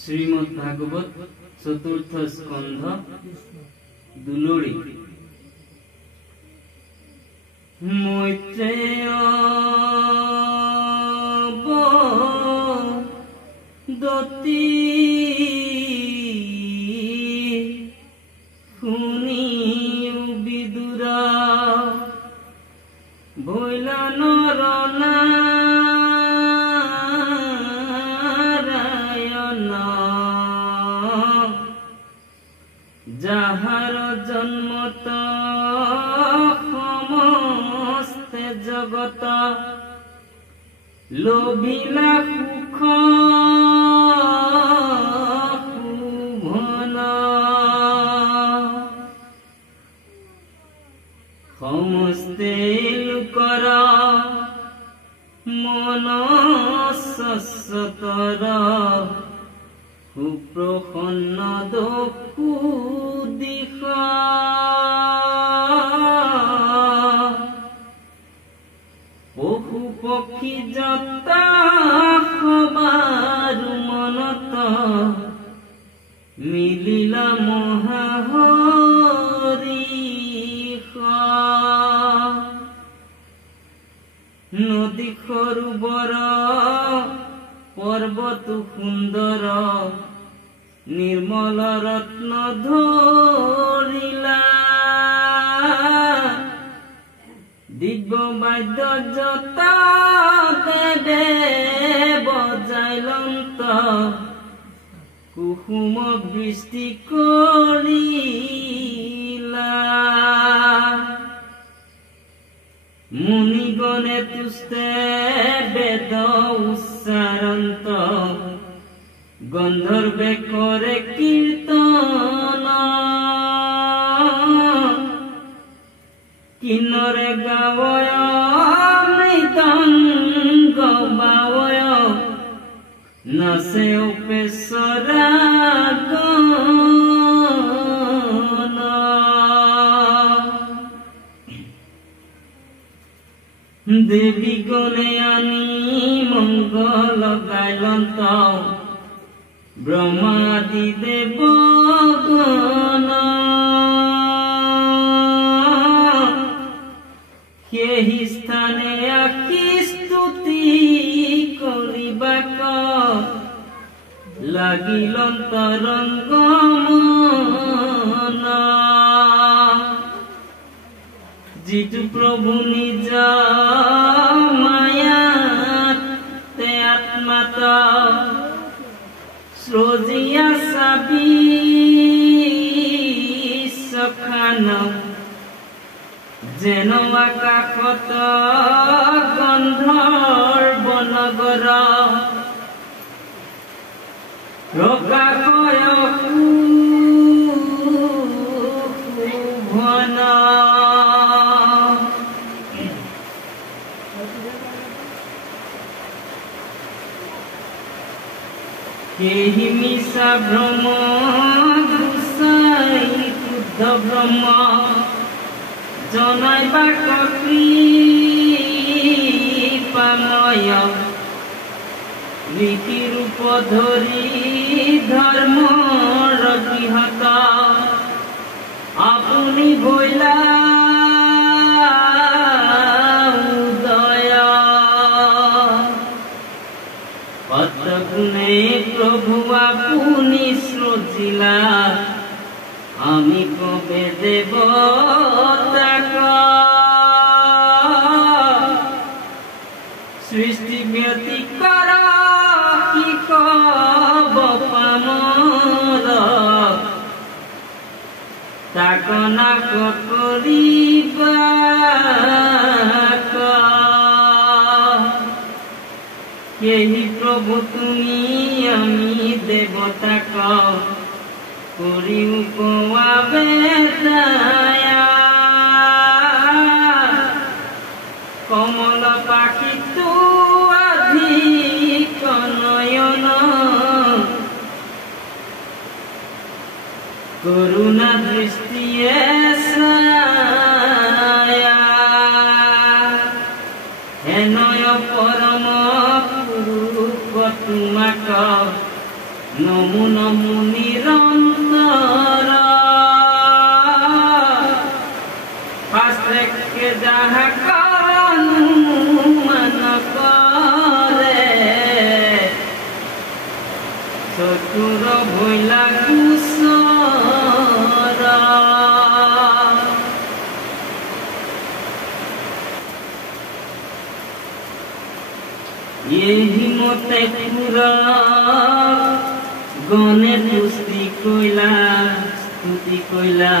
श्रीमद् भागवत चतुर्थ स्कंध दुलोड़ी। मैत्रेय दती खुनी विदुरा भैला नर যাহার জন্মত সমস্তে জগত লোভিলা সুখ ভুবন সমস্তে লোকৰ মন সসতৰ সুপ্ৰসন্ন দোষু দিশ পশু পক্ষী যতা সবাৰ মনত মিলিলা মহাহৰিষ নদী সৰোবৰ पर्वत सुंदर निर्मल रत्न धरिला दिव्य वाद्य जता देवे बजाइलंत कुसुम वृष्टि करिला मुनिगणे तुष्टे वेद उच्चारंत गंधर्वे करे कीर्तन किन्नरे गावय मृदंग बावय नाचे उपेश्वरा देवी गणे आनी मंगल गायलंत ब्रह्मादि देवगण सेहि स्थाने आखि स्तुति करिबाक लागिलंत रंगमन जितु प्रभु निजा माया ते आत्माता सृजिया साबी सखान जेन आकाशत गंधर्व नगर प्रकाशय भुवन केहि मिशा भ्रम दुसाई शुद्ध ब्रह्म जनाइबा कृपामय रीति रूप धरी धर्म रगिहत आपुनि भइला गुणे प्रभु आपुनि सृजिला आमी कबे देवताक सृष्टि व्यतिकर कि कब पामर ताक नाक करिबाक यही प्रभु तुमी आमी देवताक करि उपवावे दया कमल पाखी तु अधिक नयन करुणा दृष्टि परम पुरुष तुमाक নমো নমো নিরন্তর শাস্ত্রকে যাহা করনুমান করে চতুর ভৈলা কুশর यही मते पूरा गणे तुस्ती कइला स्तुति कइला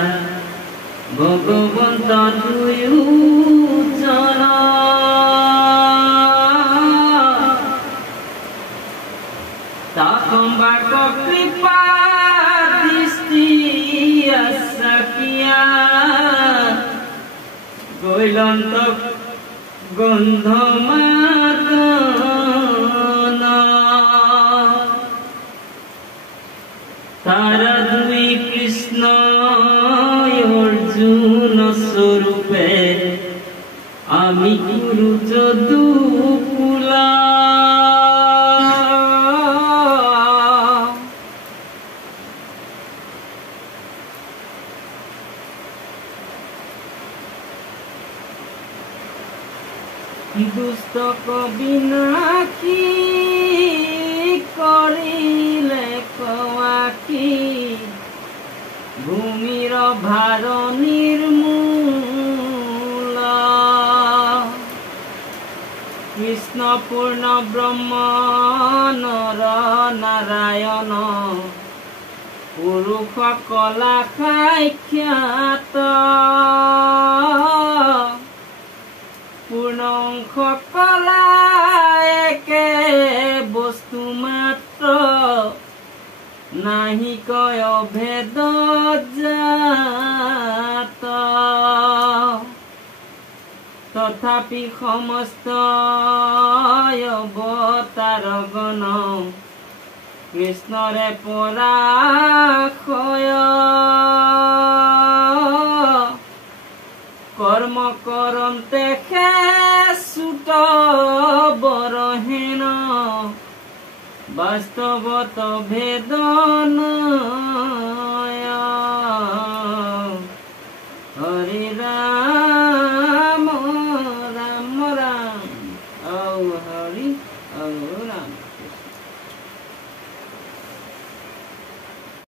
भगवंत दुयु जन ताकंबा को कृपा दृष्टि असकिया गइलंत गंधमादन तारा दुई कृष्ण अर्जुन स्वरूपे आमी गुरु যদুকুলা দুষ্ট কবি নাকি করিলে কওয়াকি ভূমির ভার নির্মূল কৃষ্ণ পূর্ণ ব্রহ্ম নর নারায়ণ পুরুষ কলা সাক্ষাৎ পূর্ণ অংশ কলা একে বস্তু মাত্র নাহি কয় ভেদ জাত তথাপি সমস্ত অবতারগণ কৃষ্ণরে পরাশয় কর্ম করন্তে সুত বরহেন বাস্তবত ভেদন